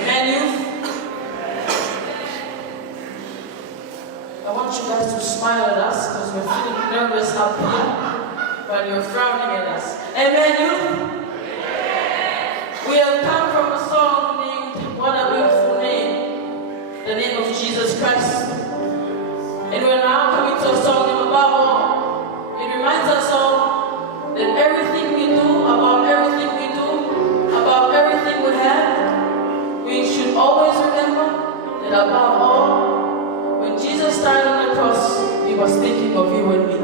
Amen, youth? I want you guys to smile at us because we're feeling nervous up here while you're frowning at us. Amen, youth? We have come from a song named What a Beautiful Name, the name of Jesus Christ. And we're now coming to a song of Beulah. It reminds us all that everything we do, about everything we do, about everything we have, we should always remember that above all, when Jesus died on the cross, he was thinking of you and me.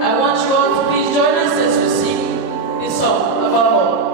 I want you all to please join us as we sing this song, Above All.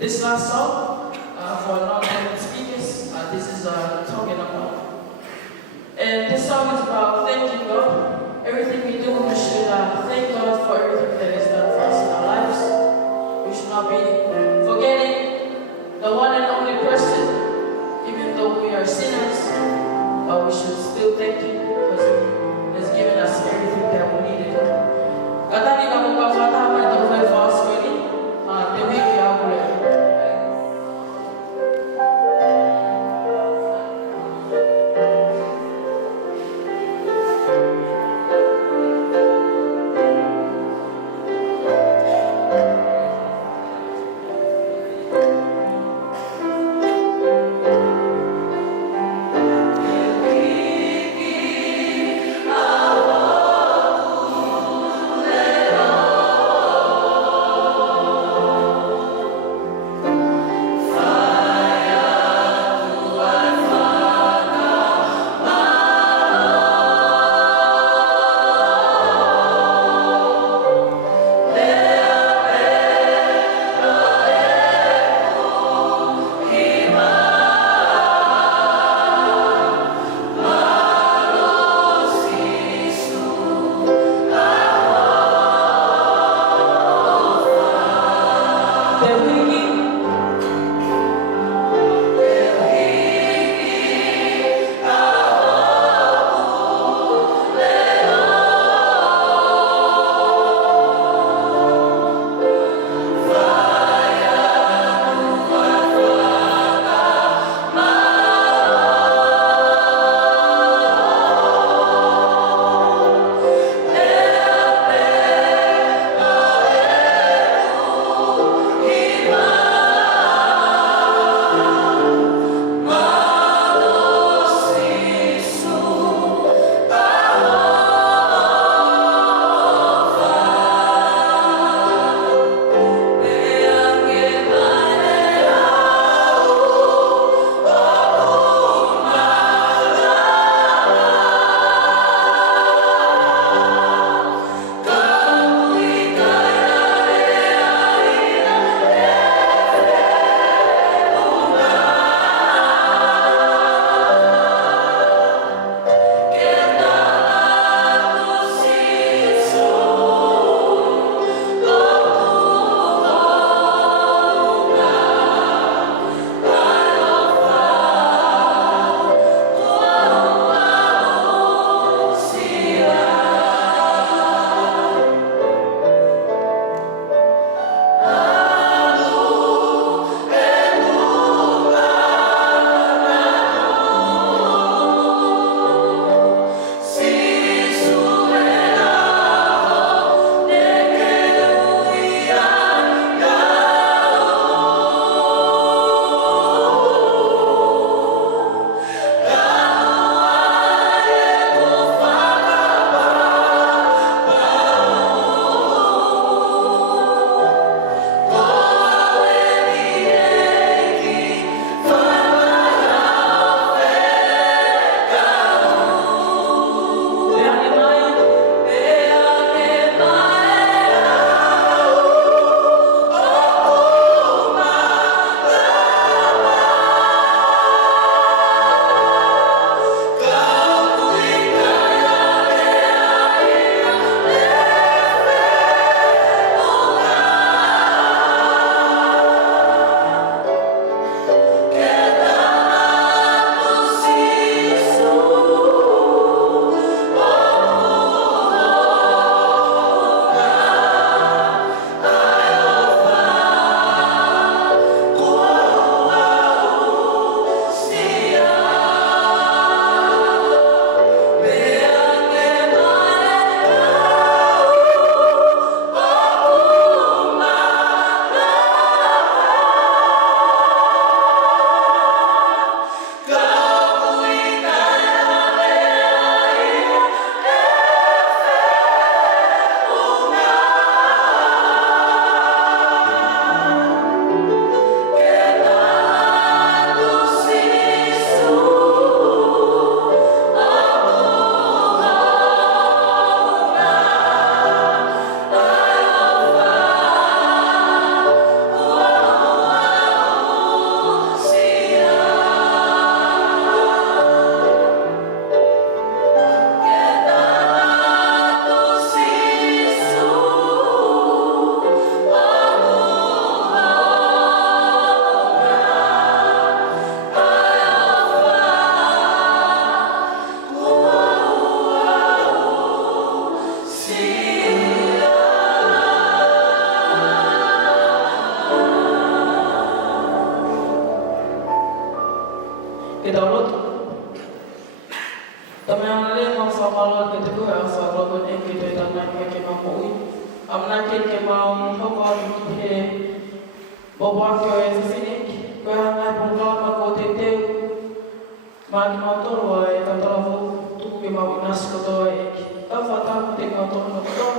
This last song for non-Adventist speakers, this is Tongatapu. song is about thanking God. Everything we do, we should thank God for everything that is done for us in our lives. We should not be forgetting the one and only person, even though we are sinners, but we should still thank Him because He has given us everything that we needed. Katani kamu kafata apa itu boleh fast ini, demi dia boleh. ke taulotu. Tamang le mo whakalot ke te koe a whakalot e ke te tana koe ke mamoi. Amna ke mau hoko ki he boboa ke o e whiwhinik. Koe hangai pongkalama ko te teu. Maa ki mau toro e tatalavu tuku ke mau inas kotoa e ki. Tau whatamu te mau toro no kotoa.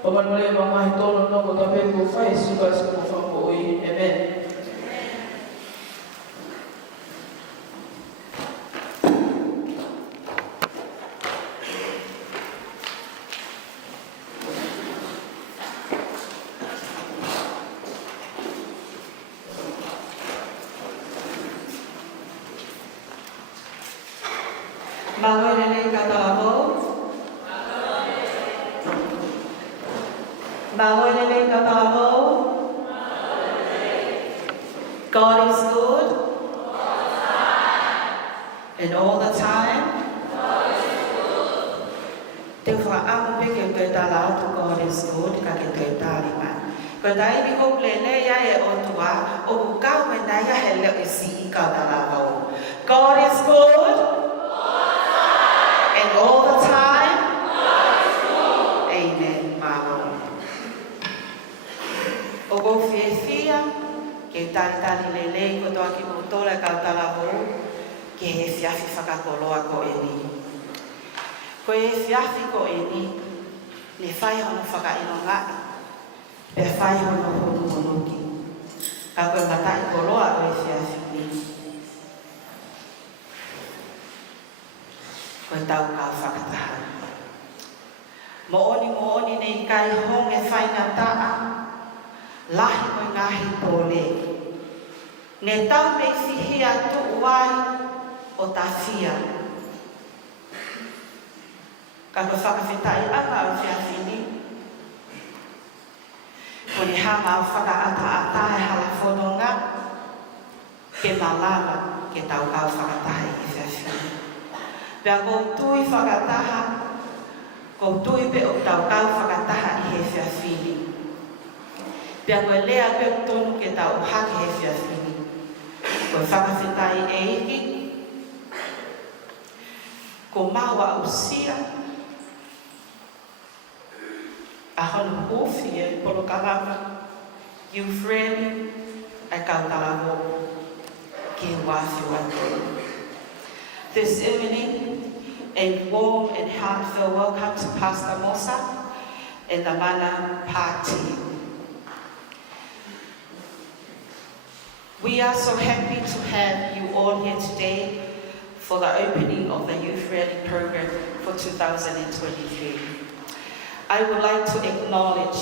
Pamanole mau ngahi toro no kotoa peku whai suka mo whamoi. Amen. God is good, and all the time. Te whaamu peke koe tā rātu God is good, ka ke koe tārima. Koe tai mi ko plene ia e o tua, o kukau me nai a he leo e si I ka tā rāwau. God is good, and all the time. Amen, mālo. O go whiewhia, ke tātari lele ko toa ki mūtore ka tā rāwau, ke he whiawhi whakakoloa ko e ni. Ko e whiawhi ko e ni, ne whai hono whakaino ngai, pe whai hono honu monuki. Ka koe matai koloa ko e whiawhi ni. Koe tau ka whakataha. Mo oni nei kai hong e whai ngā taa, lahi koe ngahi pōle. Ne tau me whihi atu uai o ta whia. Ka koe whakawhitai anga o whiawhini. Ko ni hama o whakaata e hala whanonga, ke malama ke tau kau whakataha I whiawhini. Pea kou tui whakataha, kou tui pe o tau kau whakataha I he whiawhini. Pea koe lea pe o tonu ke tau hake he whiawhini. Koe whakawhitai e iki, ko maua usia, a honu hofi e polo kalama, Euphreni, e kautalawo, ki wafi watu. This evening, a warm and heartfelt welcome to Pastor Mosa and the Manna party. We are so happy to have you all here today for the opening of the Youth Rally program for 2023. I would like to acknowledge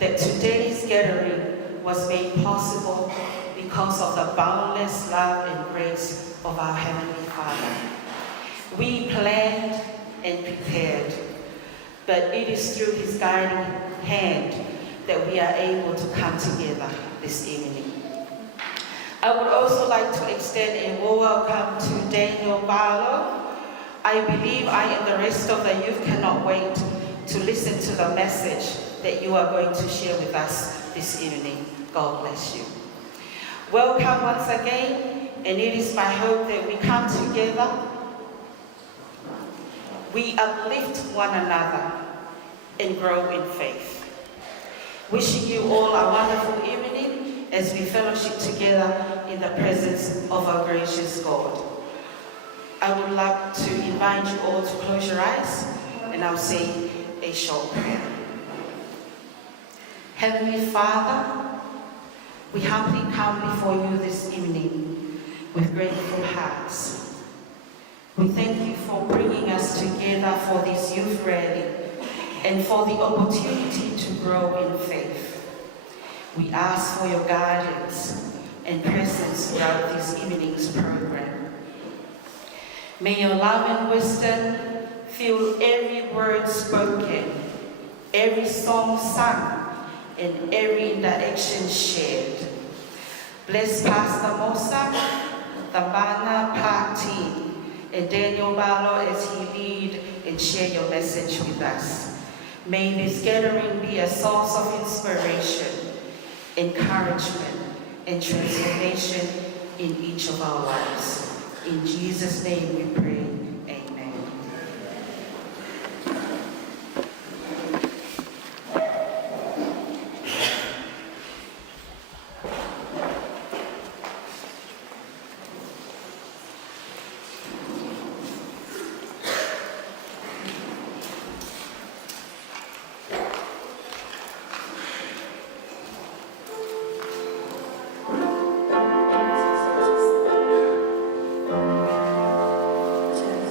that today's gathering was made possible because of the boundless love and grace of our Heavenly Father. We planned and prepared, but it is through His guiding hand that we are able to come together this evening. I would also like to extend a warm welcome to Daniel Beulah. I believe I and the rest of the youth cannot wait to listen to the message that you are going to share with us this evening. God bless you. Welcome once again, and it is my hope that we come together, we uplift one another and grow in faith. Wishing you all a wonderful evening as we fellowship together in the presence of our gracious God. I would like to invite you all to close your eyes, and I'll say a short prayer. Heavenly Father, we humbly come before you this evening with grateful hearts. We thank you for bringing us together for this youth rally and for the opportunity to grow in faith. We ask for your guidance and presence throughout this evening's program. May your love and wisdom fill every word spoken, every song sung, and every interaction shared. Bless Pastor Mosa, the Manna Park team, and Daniel Beulah as he lead and share your message with us. May this gathering be a source of inspiration, encouragement, and transformation in each of our lives. In Jesus' name we pray. Amen. Thank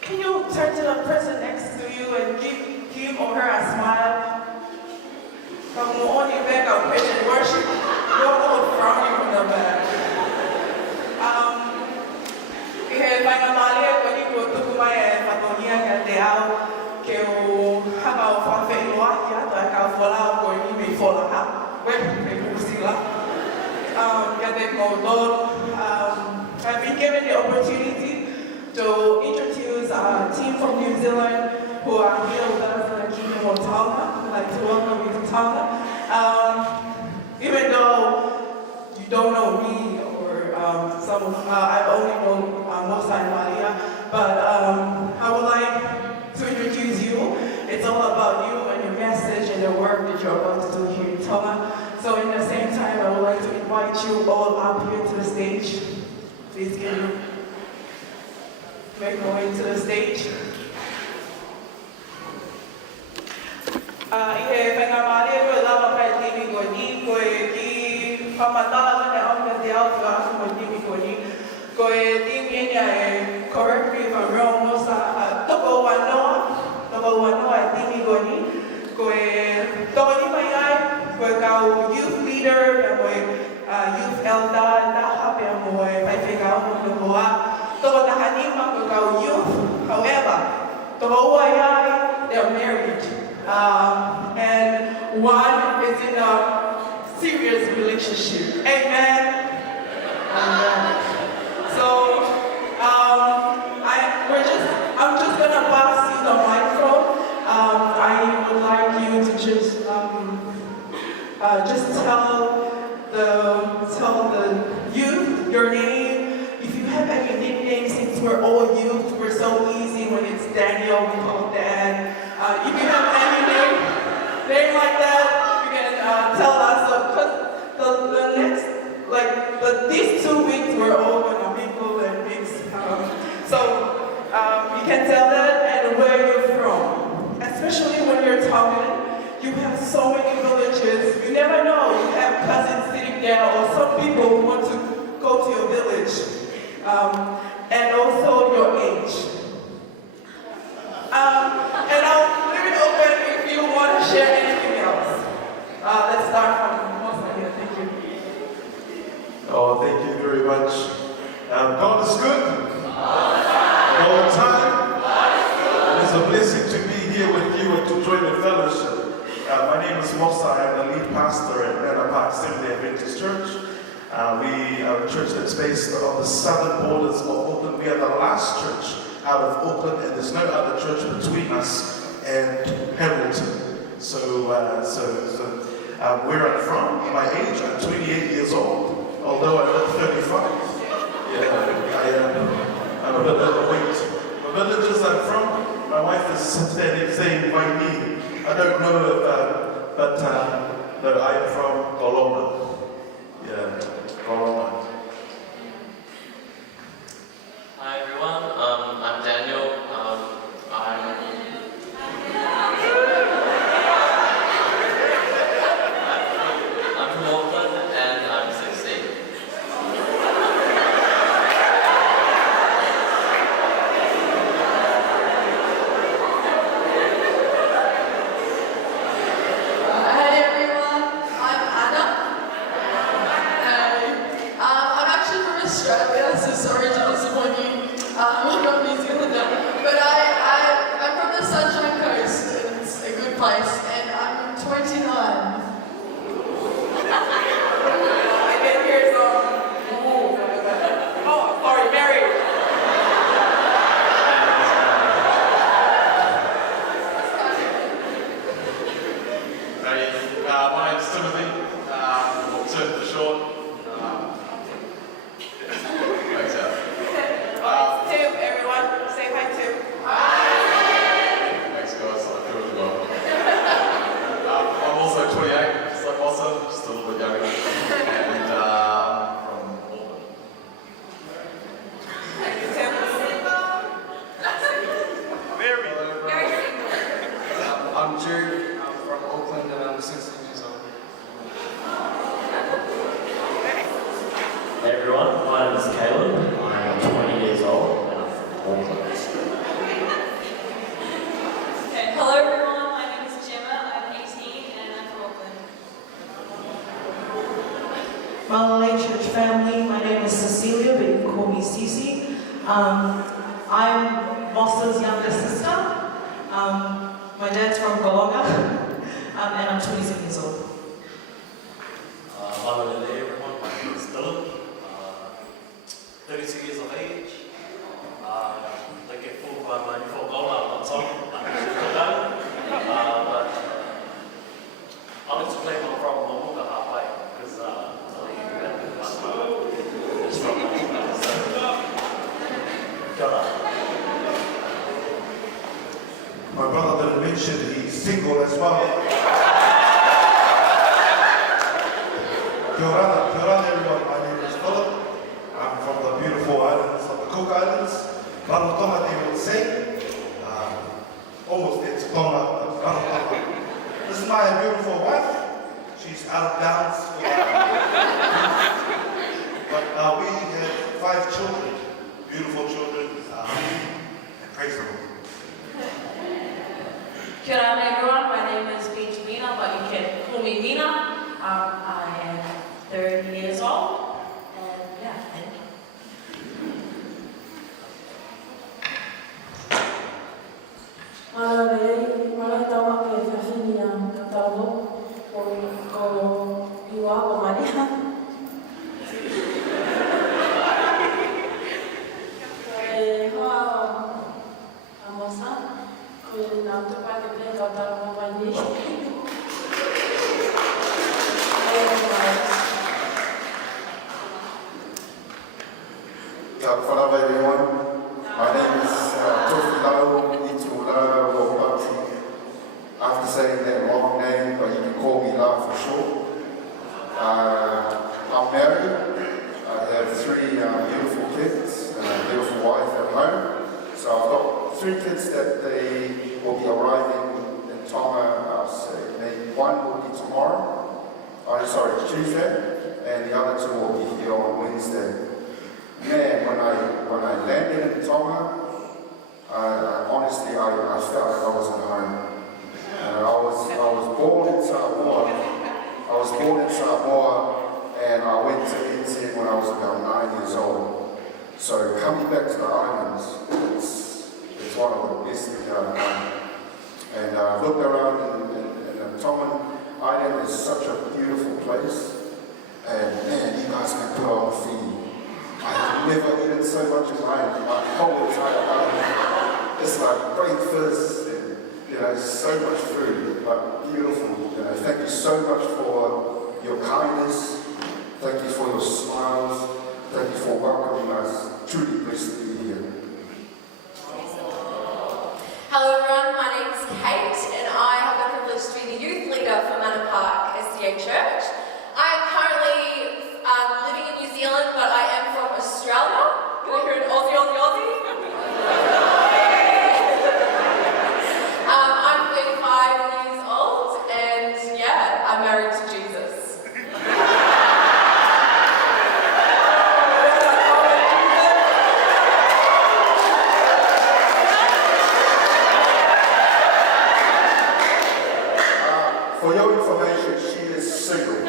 Can you turn to the person next to you and give him or her a smile? From on your back of praise and worship, don't go frowning from the back. Because by the Malia, when you go to Kumaya and Patonia and the out, que o Hagao from Feiloa, ya to Hagao for out, or you may fall out. Where you see that? I've been given the opportunity to introduce a team from New Zealand who are here with us in the Kingdom of Tonga. I'd like to welcome you to Tonga. Even though you don't know me or I only know Mosa and Maria, but I would like to introduce you. It's all about you and your message and the work that you're about to do here in Tonga. So in the same time, I would like to invite you all up here to the stage. Please can you make your way to the stage. Correct me if I'm wrong, youth leader, youth elder, youth. However, they're married, and one is in a serious relationship. Amen. So I'm just gonna pass you the microphone. I would like you to just tell the youth your name. If you have any nicknames, since we're all youth, we're so easy when it's Daniel, we call Dad. If you have any name like that, you can tell us. Because the next, these 2 weeks, we're all gonna mingle and mix. So you can tell that and where you're from, especially when you're talking. You have so many villages. You never know. You have cousins sitting there or some people who want to go to your village. And also your age. And I'll leave it open if you want to share anything else. Let's start from Mosa here. Thank you. Oh, thank you very much. God is good. All the time. It is a blessing to be here with you and to join the fellowship. My name is Mosa. I'm the lead pastor at Manna Adventist Church. We are a church that's based on the southern borders of Auckland. We are the last church out of Auckland, and there's no other church between us and Hamilton. So where I'm from, my age, I'm 28 years old, although I look 35. I'm a bit overweight. The villages I'm from, my wife is saying Vaini. I don't know but I am from Beulah. Yeah, Beulah. Hi everyone, I'm Daniel. I'm from Auckland and I'm 16. Hey everyone, I'm Anna. I'm actually from Australia, so sorry to disappoint you. I'm not New Zealander, but I'm from the Sunshine Coast, and it's a good place, and I'm 29. I can hear some. Oh, sorry, Mary. My name's Timothy. We'll turn for short. Thanks, Tim, everyone. Say hi, Tim. Thanks, guys. I feel really well. I'm also 28, just like Mosa, just a little bit younger. And I'm from Auckland. Thank you, Tim. I'm Jude, I'm from Auckland and I'm 16 years old. Hey everyone, my name is Caleb. I'm Moster's younger sister. My dad's from Tonga, and I'm 27 years old. Hello everyone, my name is Philip, 32 years of age. Don't get fooled by my uniform color, I'm not Tonga, I'm actually Tonga. But I'll just claim I'm from Tonga halfway, because it's from Tonga, so kia ora. My brother didn't mention he's single as well. Kia ora everyone, my name is Philip. I'm from the beautiful islands of the Cook Islands. Rarotonga, they would say. Almost there to Tonga, Rarotonga. This is my beautiful wife. She's out of bounds. But we have 5 children, beautiful children, and praise the Lord. Kia ora everyone, my name is Benjamina, but you can call me Mina. I am 30 years old, and yeah, thank you. Ara rei, mara tawa ke whawhini a kataro, ko iwa ko Maria. E hoa a mosa, ko nā tupa ke ple kataro ko Vaini. Kia ora everyone. My name is Tofilao Itula Wopati. After saying that long name, but you can call me La for short. I'm married. I have 3 beautiful kids and a beautiful wife at home. So I've got 3 kids that they will be arriving in Tonga. I'll say maybe one will be tomorrow. Tuesday, and the other 2 will be here on Wednesday. Man, when I landed in Tonga, honestly, I felt like I was at home. I was born in Samoa. And I went to NZ when I was about 9 years old. So coming back to the islands, it's one of the best things I've done. And I looked around in the Tongan Island. Is such a beautiful place. And man, you guys can put on feed. I have never eaten so much in my whole entire life. It's like breakfast and, so much food, but beautiful. Thank you so much for your kindness. Thank you for your smiles. Thank you for welcoming us. Truly blessed to be here. Hello everyone, my name is Kate and I have the privilege to be the youth leader for Manna Park SDA Church. I am currently living in New Zealand, but I am from Australia. Can I hear an Aussie, Aussie, Aussie? I'm 35 years old and yeah, I'm married to Jesus. For your information, she is single.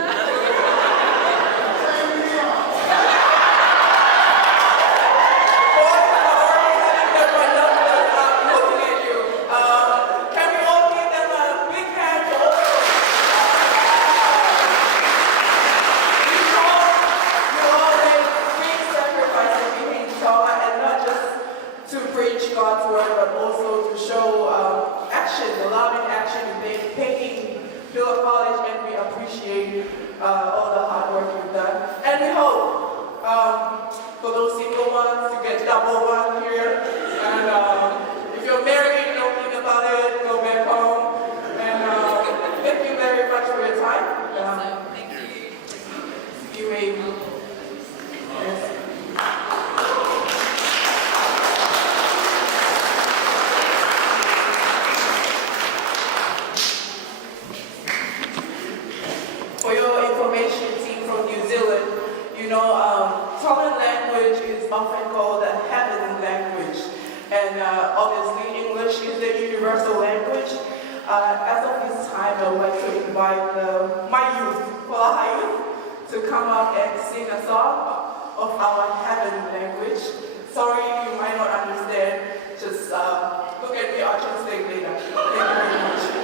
God's word, but also to show action, allowing action to taking Beulah College, and we appreciate all the hard work you've done. And we hope for those single ones to get double one here. And if you're married, don't think about it, go back home. And thank you very much for your time. Thank you. You may. Yes. Tongan language is often called the heavenly language, and obviously English is the universal language. As of this time, I would like to invite my youth, Beulah youth, to come up and sing a song of our heavenly language. Sorry, you might not understand. Just look at me, I'll translate later. Thank you very much.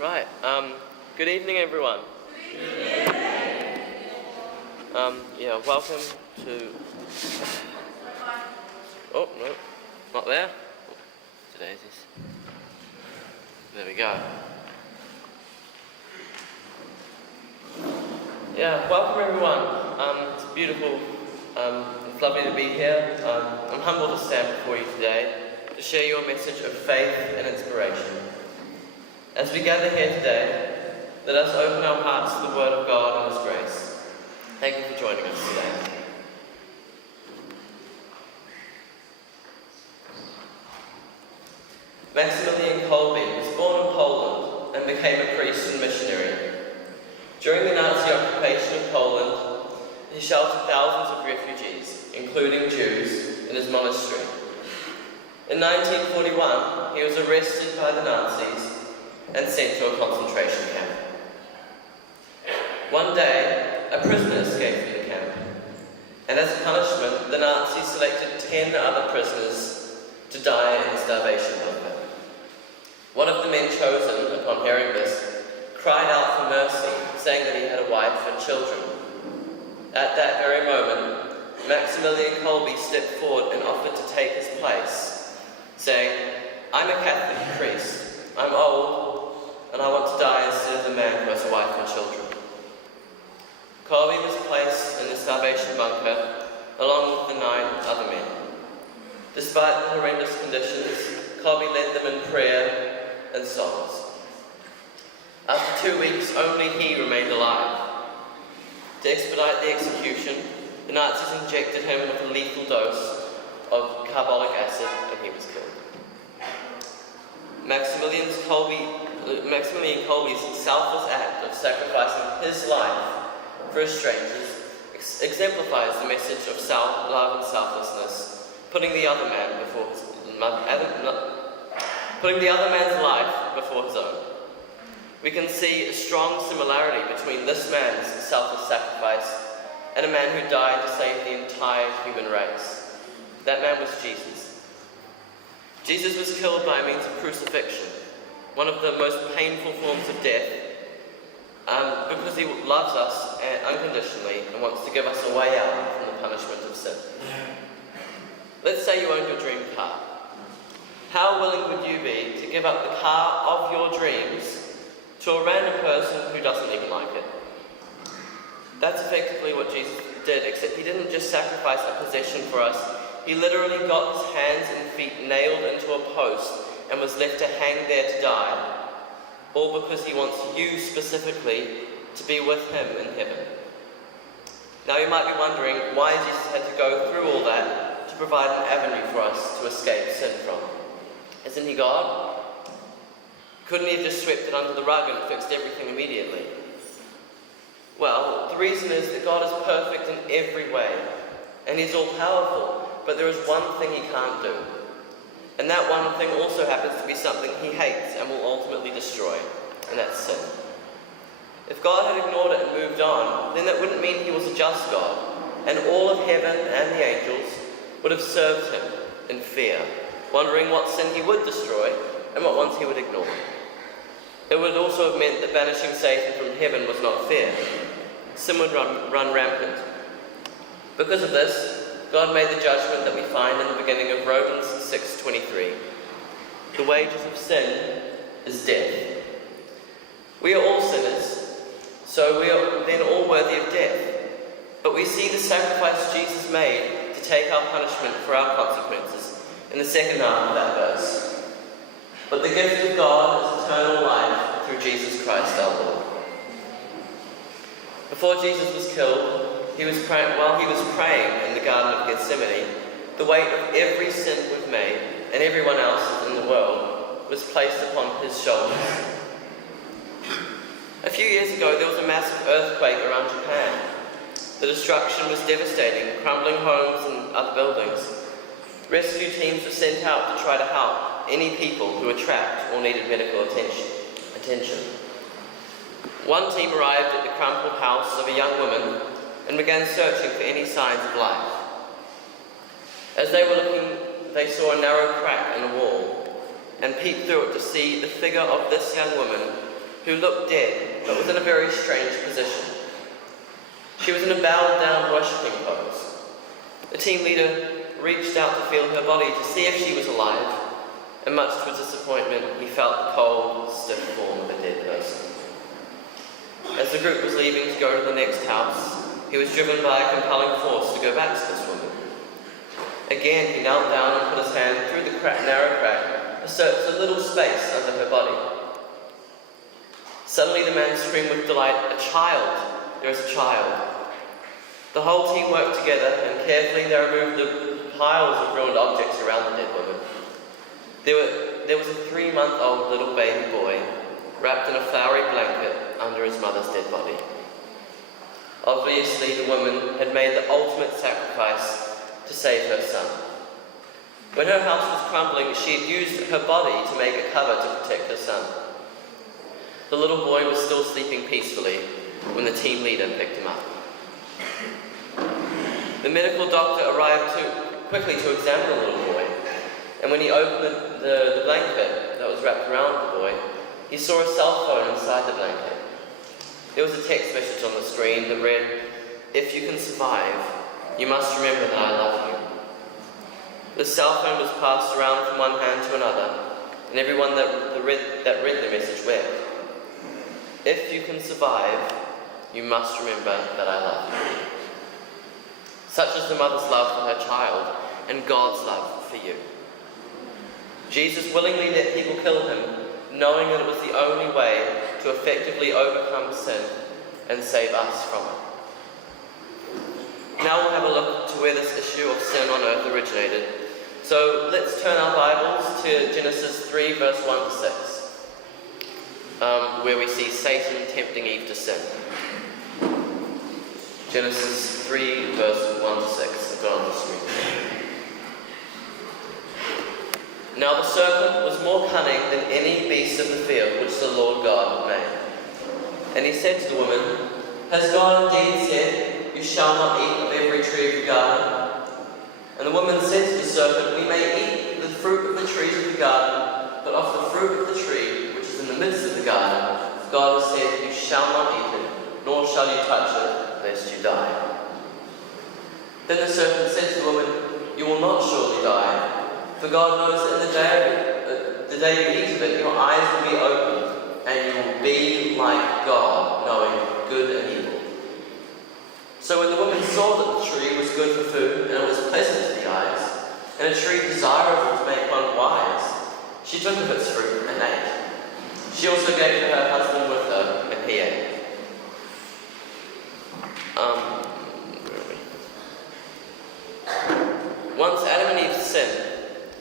Right, good evening everyone. Welcome to... Oh, no, not there. Today is this. There we go. Yeah, welcome everyone. It's beautiful. It's lovely to be here. I'm humbled to stand before you today to share your message of faith and inspiration. As we gather here today, let us open our hearts to the Word of God and His grace. Thank you for joining us today. Maximilian Kolbe was born in Poland and became a priest and missionary. During the Nazi occupation of Poland, he sheltered thousands of refugees, including Jews, in his monastery. In 1941, he was arrested by the Nazis and sent to a concentration camp. One day, a prisoner escaped from the camp, and as a punishment, the Nazis selected 10 other prisoners to die in the starvation bunker. One of the men chosen, upon hearing this, cried out for mercy, saying that he had a wife and children. At that very moment, Maximilian Kolbe stepped forward and offered to take his place, saying, "I'm a Catholic priest. I'm old, and I want to die instead of the man who has a wife and children." Kolbe was placed in the starvation bunker along with the 9 other men. Despite the horrendous conditions, Kolbe led them in prayer and songs. After 2 weeks, only he remained alive. To expedite the execution, the Nazis injected him with a lethal dose of carbolic acid and he was killed. Maximilian Kolbe's selfless act of sacrificing his life for strangers exemplifies the message of love and selflessness, putting the other man's life before his own. We can see a strong similarity between this man's selfless sacrifice and a man who died to save the entire human race. That man was Jesus. Jesus was killed by means of crucifixion, one of the most painful forms of death, because he loves us unconditionally and wants to give us a way out from the punishment of sin. Let's say you owned your dream car. How willing would you be to give up the car of your dreams to a random person who doesn't even like it? That's effectively what Jesus did, except he didn't just sacrifice a possession for us. He literally got his hands and feet nailed into a post and was left to hang there to die, all because he wants you specifically to be with him in heaven. Now you might be wondering why Jesus had to go through all that to provide an avenue for us to escape sin from. Isn't he God? Couldn't he have just swept it under the rug and fixed everything immediately? Well, the reason is that God is perfect in every way, and he's all-powerful, but there is one thing he can't do. And that one thing also happens to be something he hates and will ultimately destroy, and that's sin. If God had ignored it and moved on, then that wouldn't mean he was a just God, and all of heaven and the angels would have served him in fear, wondering what sin he would destroy and what ones he would ignore. It would also have meant that banishing Satan from heaven was not fair. Sin would run rampant. Because of this, God made the judgment that we find in the beginning of Romans 6:23. The wages of sin is death. We are all sinners, so we are then all worthy of death. But we see the sacrifice Jesus made to take our punishment for our consequences in the second half of that verse. But the gift of God is eternal life through Jesus Christ our Lord. Before Jesus was killed, while he was praying in the Garden of Gethsemane, the weight of every sin we've made and everyone else's in the world was placed upon his shoulders. A few years ago, there was a massive earthquake around Japan. The destruction was devastating, crumbling homes and other buildings. Rescue teams were sent out to try to help any people who were trapped or needed medical attention. One team arrived at the crumpled house of a young woman and began searching for any signs of life. As they were looking, they saw a narrow crack in the wall and peeked through it to see the figure of this young woman who looked dead, but was in a very strange position. She was in a bowed down worshipping pose. The team leader reached out to feel her body to see if she was alive, and much to his disappointment, he felt the cold, stiff form of a dead person. As the group was leaving to go to the next house, he was driven by a compelling force to go back to this woman. Again, he knelt down and put his hand through the narrow crack to search a little space under her body. Suddenly the man screamed with delight, "A child! There is a child!" The whole team worked together and carefully they removed the piles of ruined objects around the dead woman. There was a 3-month-old little baby boy wrapped in a flowery blanket under his mother's dead body. Obviously, the woman had made the ultimate sacrifice to save her son. When her house was crumbling, she had used her body to make a cover to protect her son. The little boy was still sleeping peacefully when the team leader picked him up. The medical doctor arrived quickly to examine the little boy, and when he opened the blanket that was wrapped around the boy, he saw a cell phone inside the blanket. There was a text message on the screen that read, "If you can survive, you must remember that I love you." The cell phone was passed around from one hand to another, and everyone that read the message wept. "If you can survive, you must remember that I love you." Such is the mother's love for her child and God's love for you. Jesus willingly let people kill him, knowing that it was the only way to effectively overcome sin and save us from it. Now we'll have a look to where this issue of sin on earth originated. So let's turn our Bibles to Genesis 3, verse 1 to 6, where we see Satan tempting Eve to sin. Genesis 3, verse 1 to 6. I've got on the screen. Now the serpent was more cunning than any beast of the field which the Lord God had made. And he said to the woman, "Has God indeed said, 'You shall not eat of every tree of the garden'?" And the woman said to the serpent, "We may eat the fruit of the trees of the garden, but of the fruit of the tree which is in the midst of the garden, God has said, 'You shall not eat it, nor shall you touch it, lest you die.' Then the serpent said to the woman, 'You will not surely die, for God knows that in the day you eat of it, your eyes will be opened, and you will be like God, knowing good and evil.' So when the woman saw that the tree was good for food, and it was pleasant to the eyes, and a tree desirable to make one wise, she took of its fruit and ate. She also gave to her husband with her, and he ate." Once Adam and Eve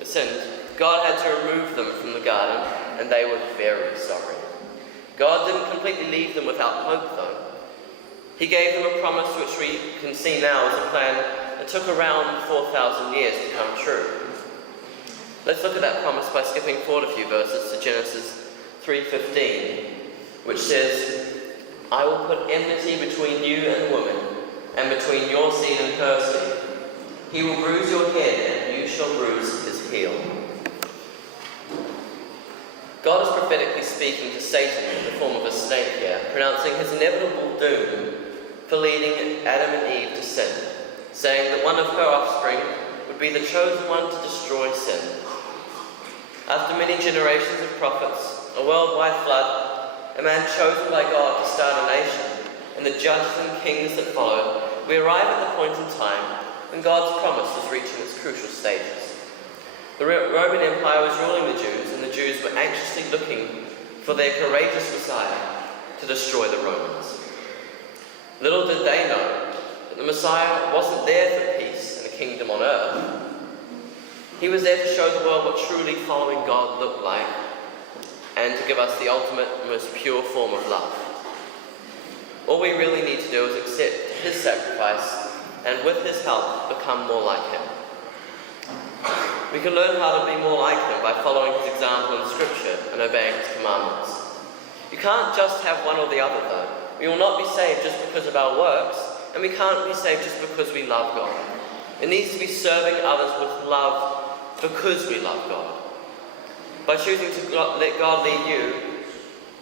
sinned, God had to remove them from the garden, and they were very sorry. God didn't completely leave them without hope, though. He gave them a promise which we can see now as a plan that took around 4,000 years to come true. Let's look at that promise by skipping forward a few verses to Genesis 3:15, which says, "I will put enmity between you and the woman, and between your seed and her seed. He will bruise your head, and you shall bruise his heel." God is prophetically speaking to Satan in the form of a snake here, pronouncing his inevitable doom for leading Adam and Eve to sin, saying that one of her offspring would be the chosen one to destroy sin. After many generations of prophets, a worldwide flood, a man chosen by God to start a nation, and the judges and kings that followed, we arrive at the point in time when God's promise was reaching its crucial stages. The Roman Empire was ruling the Jews, and the Jews were anxiously looking for their courageous Messiah to destroy the Romans. Little did they know that the Messiah wasn't there for peace and a kingdom on earth. He was there to show the world what truly following God looked like, and to give us the ultimate, most pure form of love. All we really need to do is accept his sacrifice, and with his help, become more like him. We can learn how to be more like him by following his example in Scripture and obeying his commandments. You can't just have one or the other, though. We will not be saved just because of our works, and we can't be saved just because we love God. It needs to be serving others with love because we love God. By choosing to let God lead you,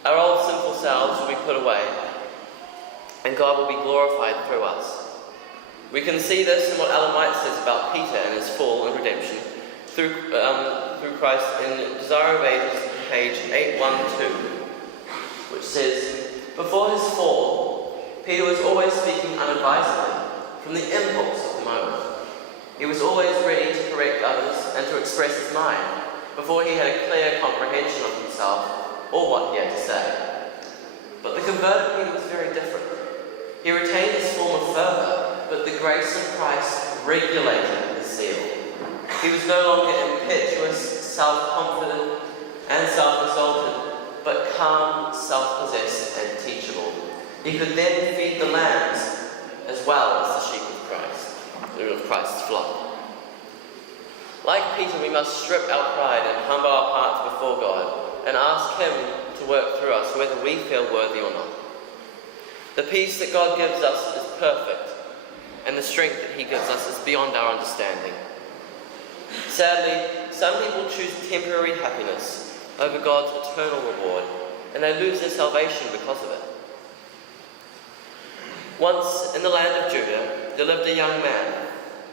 our old sinful ourselves will be put away, and God will be glorified through us. We can see this in what Ellen White says about Peter and his fall and redemption through Christ in Desire of Ages, page 812, which says, before his fall, Peter was always speaking unadvisedly, from the impulse of the moment. He was always ready to correct others and to express his mind, before he had a clear comprehension of himself or what he had to say. But the converted Peter was very different. He retained his form of fervour, but the grace of Christ regulated his zeal. He was no longer impetuous, self-confident, and self-exalted, but calm, self-possessed, and teachable. He could then feed the lambs as well as the sheep of Christ's flock. Like Peter, we must strip our pride and humble our hearts before God and ask Him to work through us whether we feel worthy or not. The peace that God gives us is perfect, and the strength that He gives us is beyond our understanding. Sadly, some people choose temporary happiness over God's eternal reward, and they lose their salvation because of it. Once in the land of Judah, there lived a young man.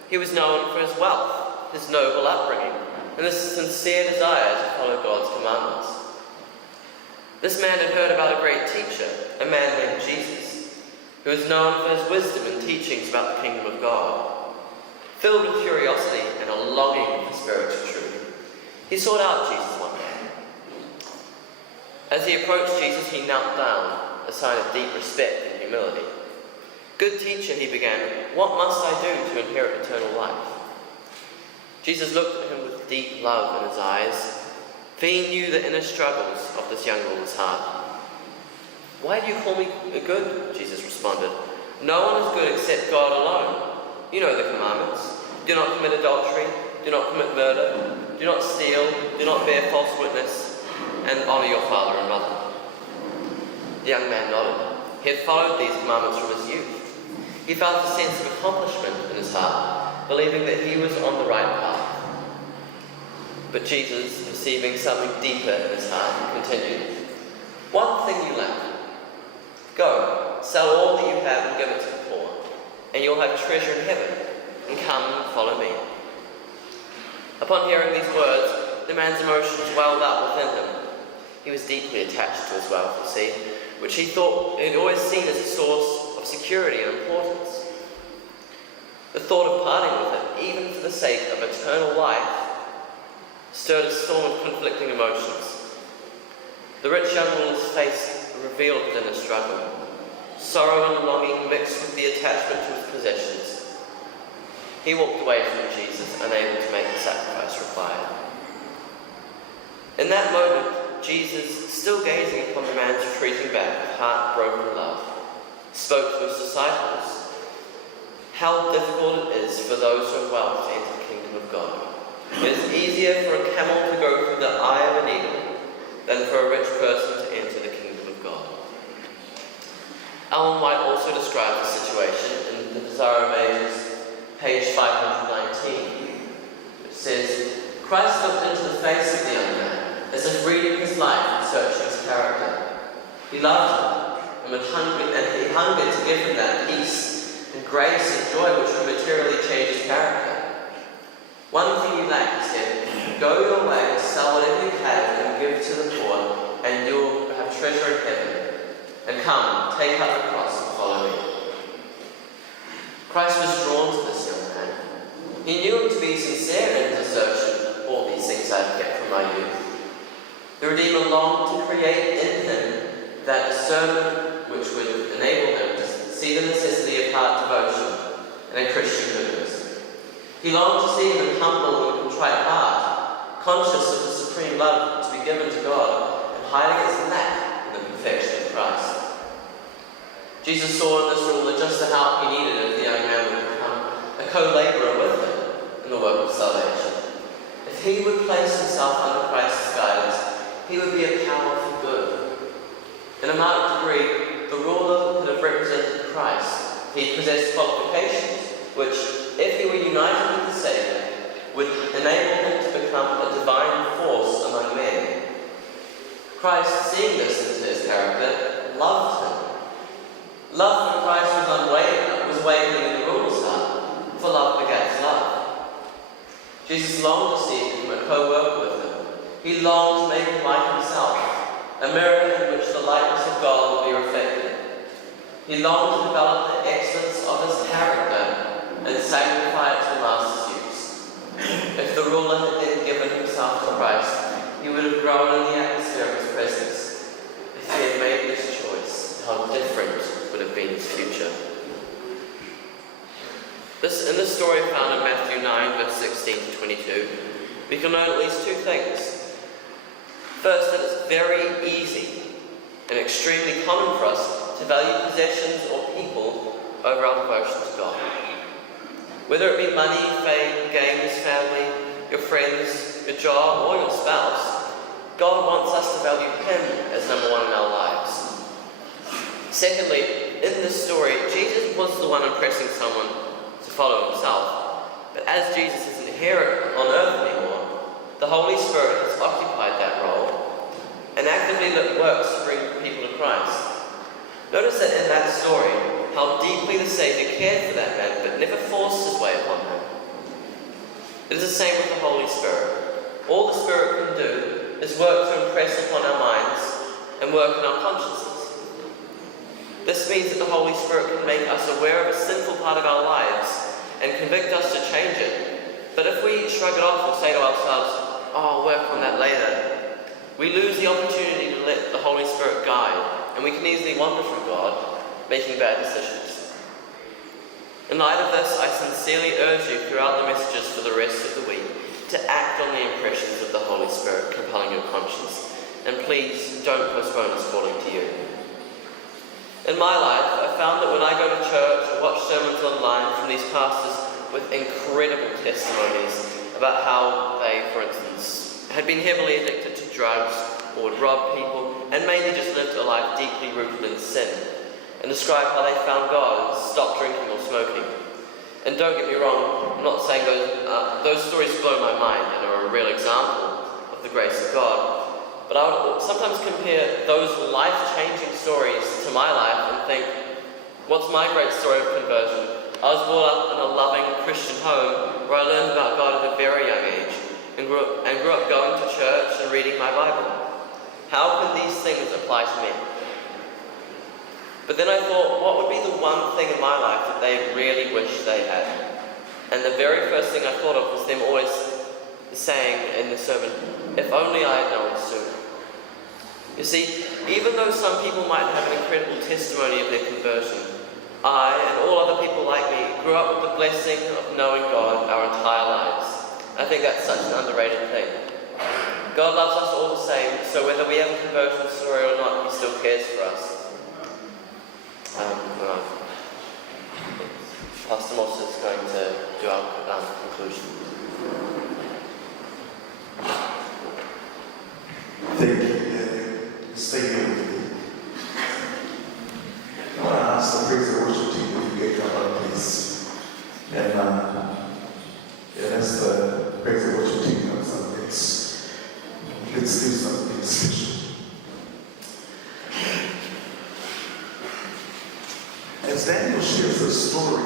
He was known for his wealth, his noble upbringing, and his sincere desire to follow God's commandments. This man had heard about a great teacher, a man named Jesus, who was known for his wisdom and teachings about the kingdom of God. Filled with curiosity and a longing for spiritual truth, he sought out Jesus one day. As he approached Jesus, he knelt down, a sign of deep respect and humility. "Good teacher," he began, "what must I do to inherit eternal life?" Jesus looked at him with deep love in his eyes, for he knew the inner struggles of this young woman's heart. "Why do you call me good?" Jesus responded. "No one is good except God alone. You know the commandments. Do not commit adultery, do not commit murder, do not steal, do not bear false witness, and honour your father and mother." The young man nodded. He had followed these commandments from his youth. He felt a sense of accomplishment in his heart, believing that he was on the right path. But Jesus, perceiving something deeper in his heart, continued, "One thing you lack. Go, sell all that you have and give it to the poor, and you'll have treasure in heaven, and come and follow me." Upon hearing these words, the man's emotions welled up within him. He was deeply attached to his wealth, you see, which he thought he'd always seen as a source of security and importance. The thought of parting with it, even for the sake of eternal life, stirred a storm of conflicting emotions. The rich young woman's face revealed an inner struggle. Sorrow and longing mixed with the attachment to his possessions. He walked away from Jesus, unable to make the sacrifice required. In that moment, Jesus, still gazing upon the man's retreating back with heart-broken love, spoke to his disciples. How difficult it is for those who have wealth to enter the kingdom of God. It is easier for a camel to go through the eye of a needle than for a rich person to enter the kingdom of God. Ellen White also describes the situation in the Desire of Ages, page 519. It says, "Christ looked into the face of the young man, as if reading his life and searching his character. He loved him, and he hungered to give him that peace and grace and joy which would materially change his character. One thing you lack," he said, "go your way, sell whatever you have and give to the poor, and you'll have treasure in heaven. And come, take up the cross and follow me." Christ was drawn to this young man. He knew him to be sincere in his assertion, "All these things I've kept from my youth." The Redeemer longed to create in him that discernment which would enable him to see the necessity of heart devotion and a Christian goodness. He longed to see him in humble and contrite heart, conscious of the supreme love to be given to God, and hiding its lack in the perfection of Christ. Jesus saw in this ruler just the help he needed if the young man would become a co-labourer with him in the work of salvation. If he would place himself under Christ's guidance, he would be a power for good. In a marked degree, the ruler could have represented Christ. He possessed qualifications which, if he were united with the Saviour, would enable him to become a divine force among men. Christ, seeing this into his character, Love for Christ was awakening in the ruler's heart, for love begets love. Jesus longed to see him and co-work with him. He longed to make him like himself, a mirror in which the likeness of God would be reflected. He longed to develop the excellence of his character and sanctify it to the master's use. If the ruler had then given himself to Christ, he would have grown in the atmosphere of his presence. If he had made this choice, how different would have been his future. In this story found in Matthew 9, verse 16 to 22, we can learn at least two things. First, that it's very easy and extremely common for us to value possessions or people over our devotion to God. Whether it be money, fame, games, family, your friends, your job, or your spouse, God wants us to value Him as number one in our lives. Secondly, in this story, Jesus was the one impressing someone to follow himself. But as Jesus isn't here on earth anymore, the Holy Spirit has occupied that role and actively works to bring people to Christ. Notice that in that story, how deeply the Saviour cared for that man, but never forced his way upon him. It is the same with the Holy Spirit. All the Spirit can do is work to impress upon our minds and work in our consciences. This means that the Holy Spirit can make us aware of a sinful part of our lives and convict us to change it. But if we shrug it off and say to ourselves, "Oh, I'll work on that later," we lose the opportunity to let the Holy Spirit guide, and we can easily wander from God, making bad decisions. In light of this, I sincerely urge you throughout the messages for the rest of the week to act on the impressions of the Holy Spirit compelling your conscience. And please don't postpone His calling to you. In my life, I found that when I go to church or watch sermons online from these pastors with incredible testimonies about how they, for instance, had been heavily addicted to drugs or would rob people and mainly just lived a life deeply rooted in sin, and describe how they found God, stopped drinking or smoking. And don't get me wrong, I'm not saying those stories blow my mind and are a real example of the grace of God. But I would sometimes compare those life-changing stories to my life and think, what's my great story of conversion? I was brought up in a loving Christian home where I learned about God at a very young age and grew up going to church and reading my Bible. How can these things apply to me? But then I thought, what would be the one thing in my life that they really wish they had? And the very first thing I thought of was them always saying in the sermon, "If only I had known sooner." You see, even though some people might have an incredible testimony of their conversion, I and all other people like me grew up with the blessing of knowing God our entire lives. I think that's such an underrated thing. God loves us all the same, so whether we have a conversion story or not, He still cares for us. Pastor Moss is going to do our conclusion. Thank you. Stay here with me. I want to ask the praise and worship team if you get up, please. And as the praise and worship team comes up, let's do something special. As Daniel shares the story,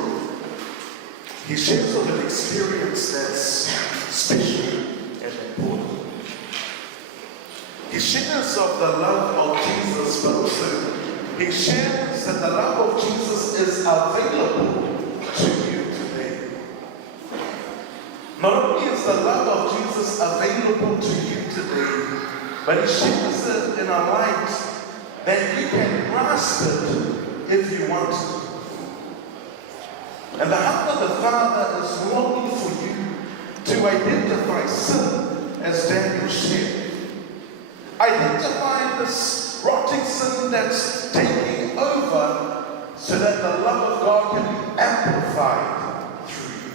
he shares of an experience that's special and important. He shares of the love of Jesus, but also he shares that the love of Jesus is available to you today. Not only is the love of Jesus available to you today, but he shares it in a light that you can grasp it if you want to. And the heart of the Father is longing for you to identify sin as Daniel shared. Identify this rotting sin that's taking over so that the love of God can be amplified through you.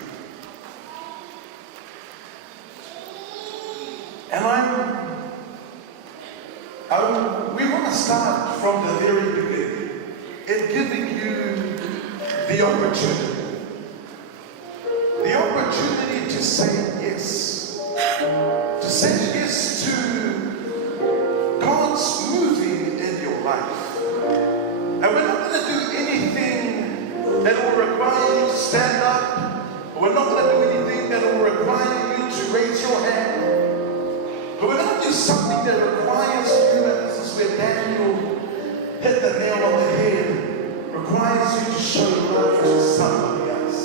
And we want to start from the very beginning in giving you the opportunity. The opportunity to say yes. To say yes to God's moving in your life. And we're not going to do anything you something that requires you, and this is where Daniel hit the nail on the head, requires you to show love to somebody else.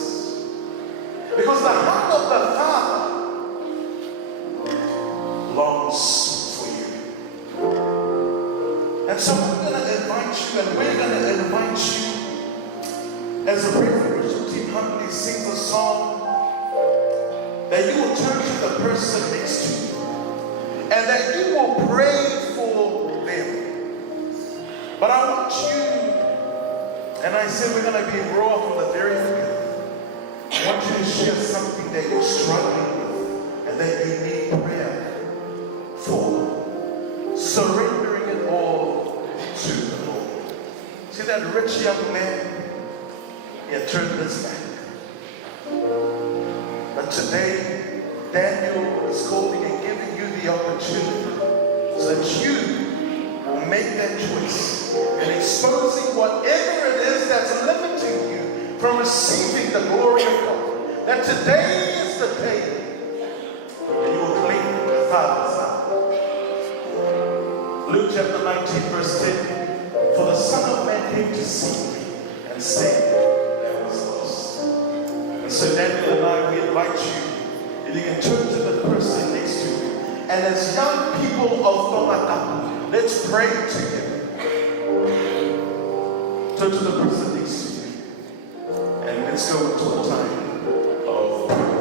Because the heart of the Father longs for you. And so I'm going to invite you, and we're going to invite you, as the prayer team humbly sings a song, that you will turn to the person next to you, and that you will pray for them. But I want you, and I said we're going to be raw from the very beginning, I want you to share something that you're struggling with and that you need prayer for. Surrendering it all to the Lord. See that rich young man? He had turned his back. But today, Daniel is calling and giving you the opportunity so that you will make that choice and exposing whatever it is that's limiting you from receiving the glory of God. That today is the day that you will claim the Father's Son. Luke chapter 19, verse 10, for the Son of Man came to seek and save that was lost. And so Daniel and I, we invite you, if you can turn to the person next to you, and as young people of Tongatapu, let's pray together. Turn to the person next to you, and let's go into a time of prayer.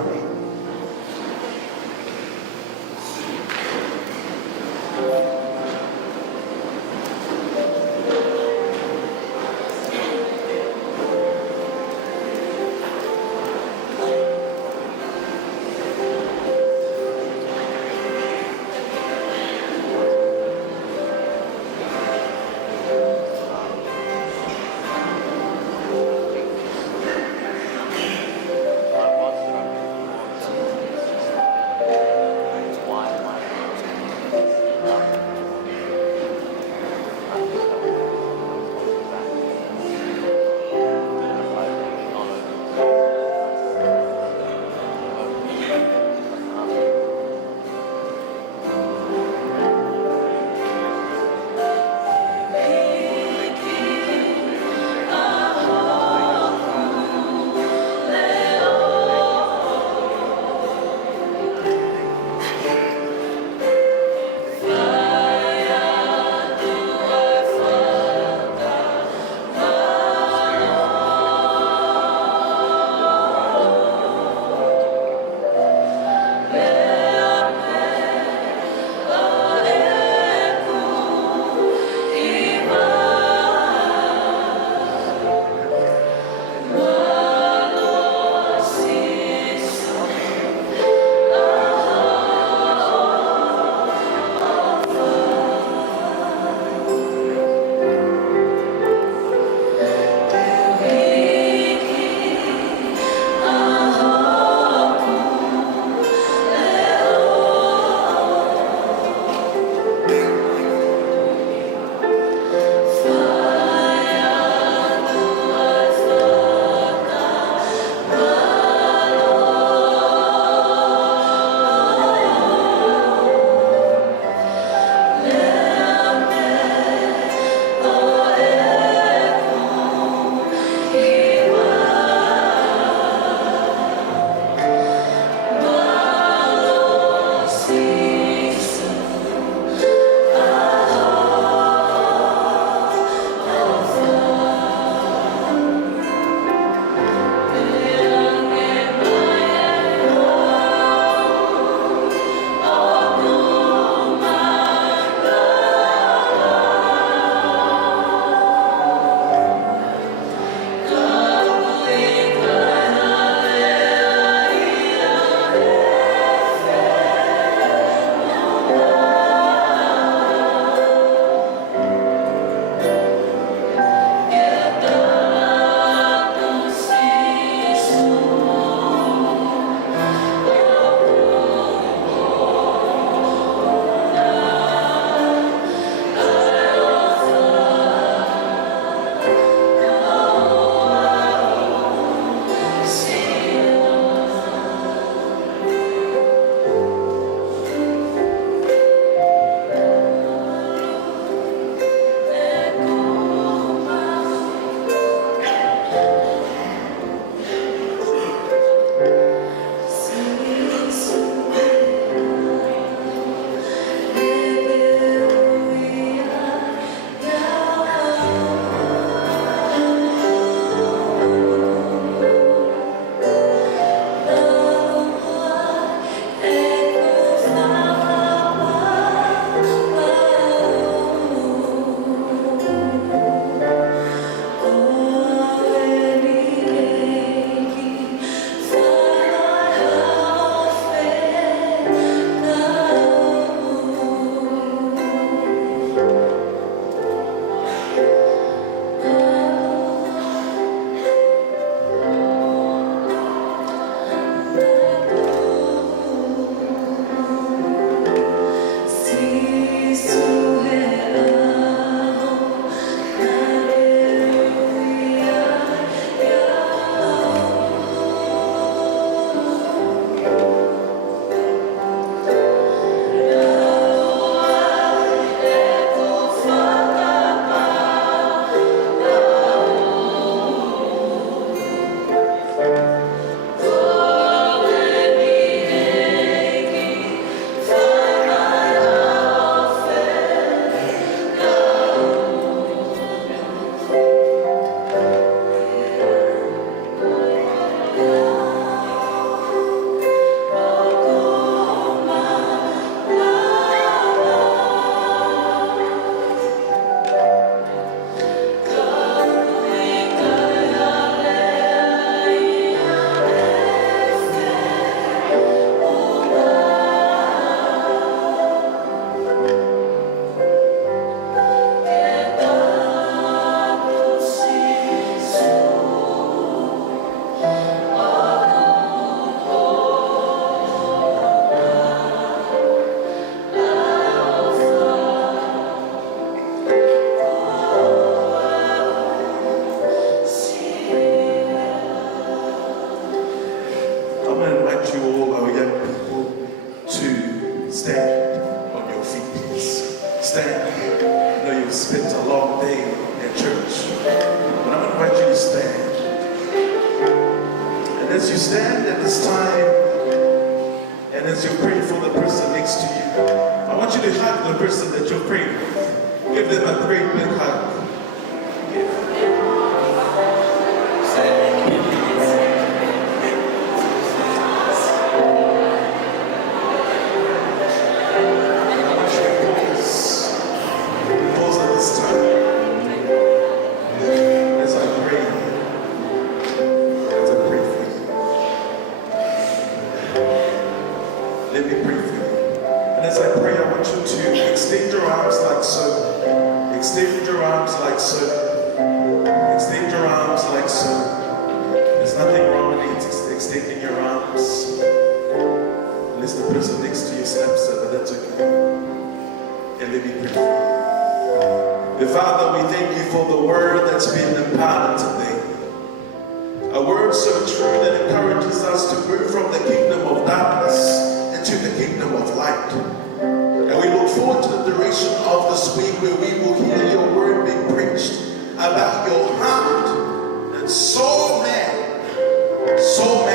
you stand at this time, and as you're praying for the person next to you, I want you to hug the person that you're praying with. Give them a great big hug. Pause at this time. As I pray for you. Let me pray for you. And as I pray, I want you to extend your arms like so. Extend your arms like so. Extend your arms like so. There's nothing wrong with extending your arms. Unless the person next to you snaps it, but that's okay. And let me pray for you. Father, we thank you for the word that's been imparted today. A word so true that encourages us to move from the kingdom of darkness into the kingdom of light. And we look forward to the duration of this week where we will hear your word being preached about your heart and soul man, and saw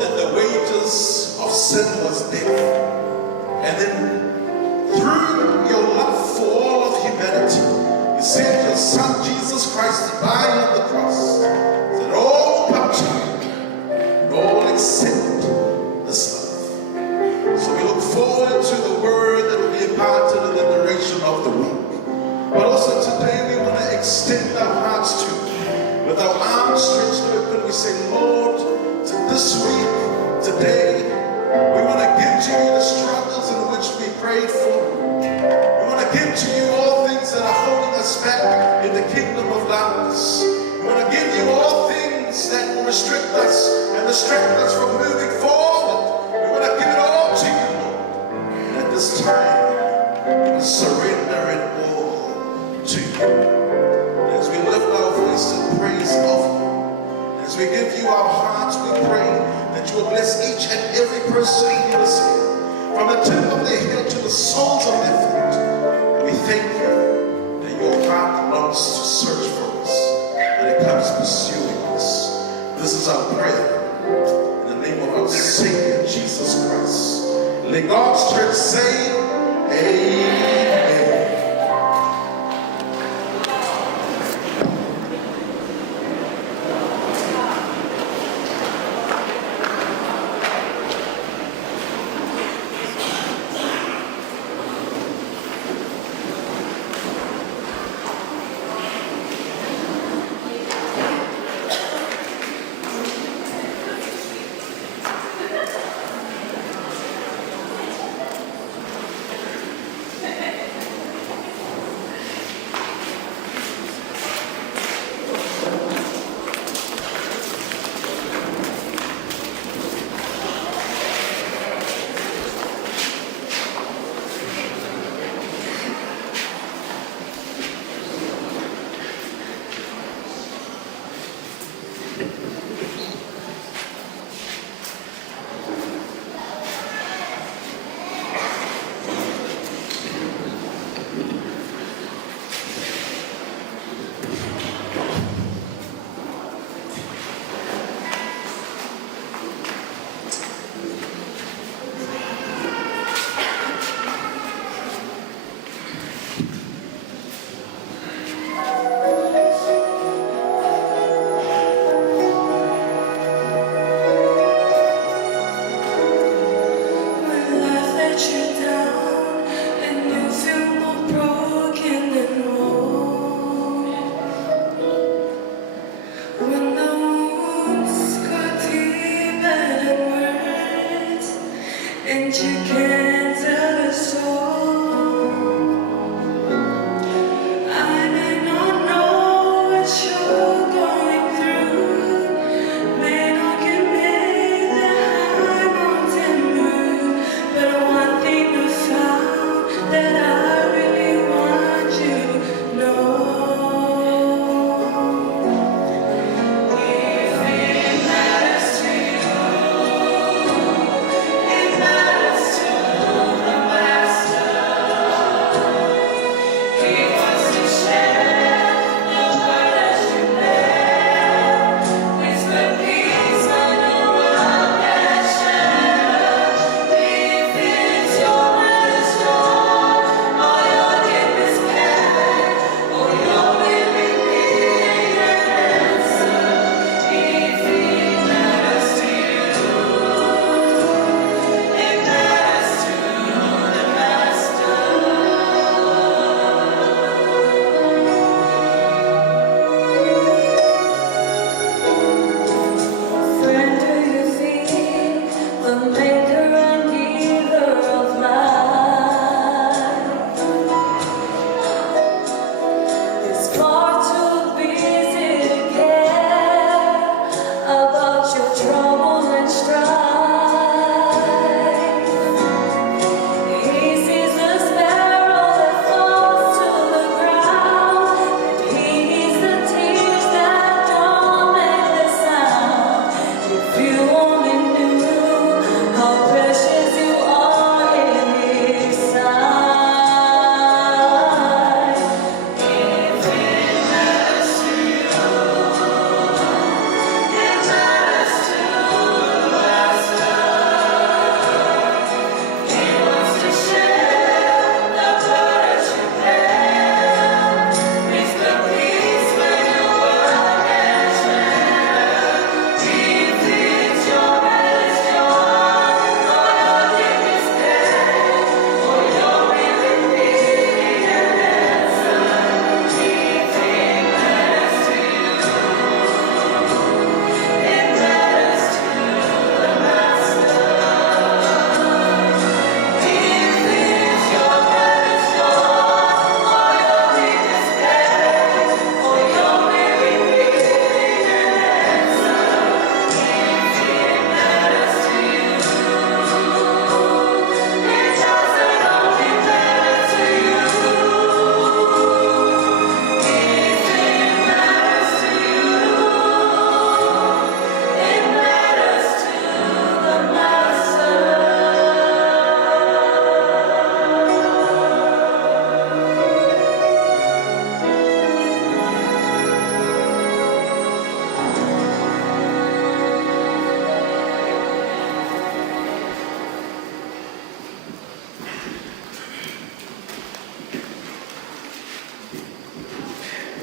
that the wages of sin was death. And then through your love for all of humanity, you sent your son Jesus Christ to die on the cross, so that all will come to you and all will accept this love. So we look forward to the word that will be imparted in the duration of the week. But also today we want to extend our hearts to you. With our arms stretched open, we say, Lord, to this week, today, we want to give to you the struggles in which we prayed for. We want to give to you all things that are holding us back in the kingdom of darkness. We want to give you all things that will restrict us and distract us from moving forward. We want to give it all to you, Lord. And at this time, we must surrender it all to you. And as we lift our voice in praise of you, as we give you our hearts, we pray that you will bless each and every person here this year, from the tip of their head to the soles of their feet. And we thank you that your heart longs to search for us, and it comes pursuing us. This is our prayer in the name of our Savior, Jesus Christ. Let God's church say, Amen.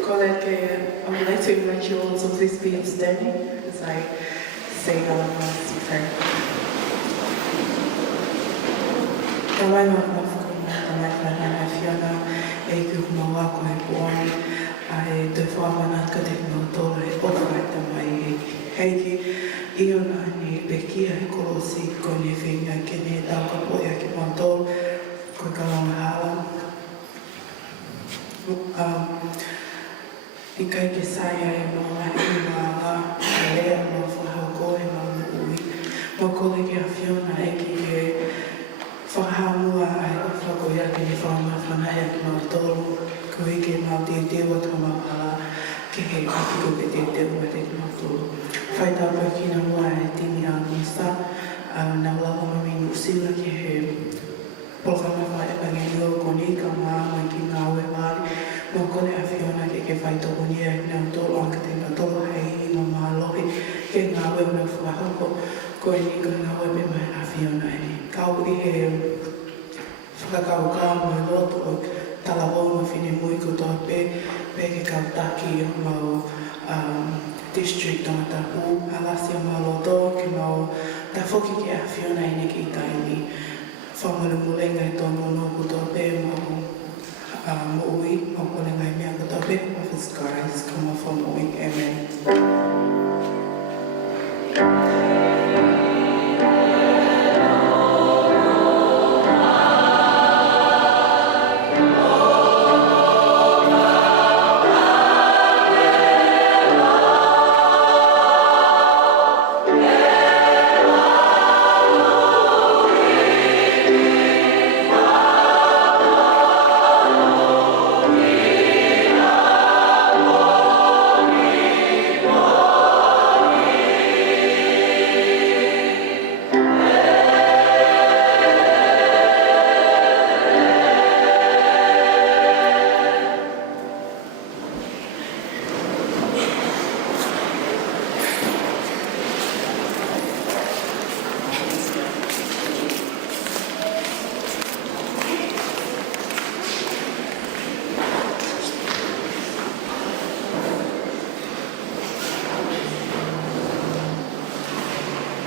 I would like to invite you all to please be standing as I say our last prayer. Tamai mafukuna, tamai whanana whiona, e kuhuma wako e puani, a e te whamana ka te notola e okai tamai e heiki, iona ni pekia e kolosi ko ne whenga ke ne tauka poia ki mantol, ko ka longa hala. I kai ke saia e mga hiwanga, e lea mga whahako e mga ui. Mo kole ke a whiona e ki ke whahamua ai o whakoia ke ni whaunga whanai ki mga tolu. Ko hike mga te tewa kamapala ke he aki ko ke te tewa te ki mga tolu. Whaita koe ki na mua e tini a nisa, na wala mami usila ki he polkama wha e pangeni o koni ka maa mai ki ngā ue maari. Mo kone a whiona ke whaitoko nia e nau tolo anka te ngā tolo hei i ma maa lohi ke ngā ue mea whahako koe ni ka ngā ue me mai a whiona e ni. Kau i he whakakau kā mai loto o tala wonga whine mui ko toa pe ke kau taki o mau district Tongatapu, halasi o mau loto ke mau ta whoki ke a whiona e ni ki tai ni whamanu mulenga e tono no ko toa pe mau Mo'ui, mokone ngai mea katope, office guys, kama from Mo'ui, amen.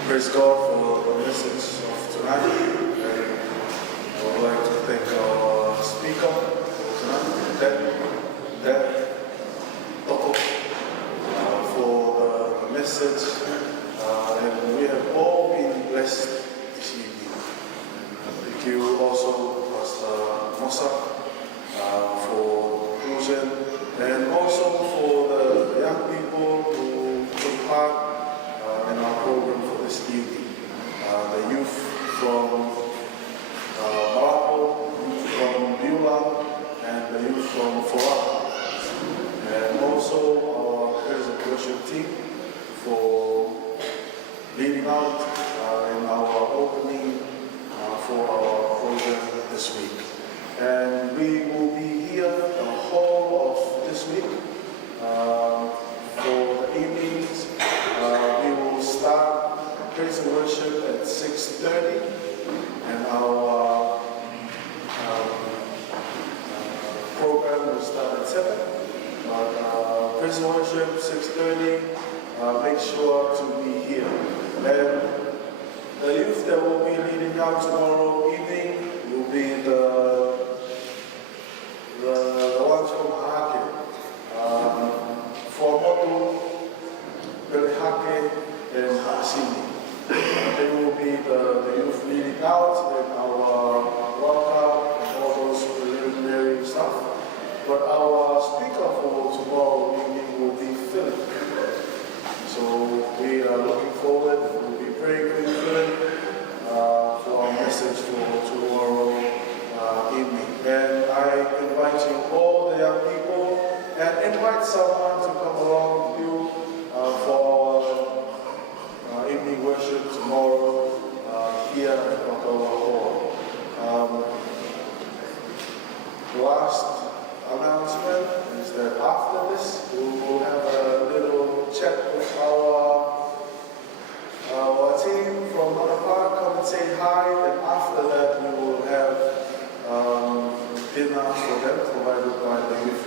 Praise God for the message of tonight. And I would like to thank our speaker for tonight, that Toko, for the message. And we have all been blessed this evening. Thank you also, Pastor Mosa, for inclusion, and also for the young people who took part in our program for this evening. The youth from Morocco, from Beulah, and the youth from Vakaua. And also our praise and worship team for leading out in our opening for our program this week. And we will be here the whole of this week for the evenings. We will start praise and worship at 6:30, and our program will start at 7. But praise and worship 6:30. Make sure to be here. And the youth that will be leading out tomorrow evening will be the ones from Hake. For Motu, Beulah, and Hasini. They will be the youth leading out and our welcome and all those preliminary stuff. But our speaker for tomorrow evening will be Philip. So we are looking forward, we'll be praying for you, Philip, for our message for tomorrow evening. And I invite you, all the young people, and invite someone to come along with you for our evening worship tomorrow here at Vakaua Hall. Last announcement is that after this, we will have a little chat with our team from Manna. Come and say hi, and after that, we will have dinner for them provided by the youth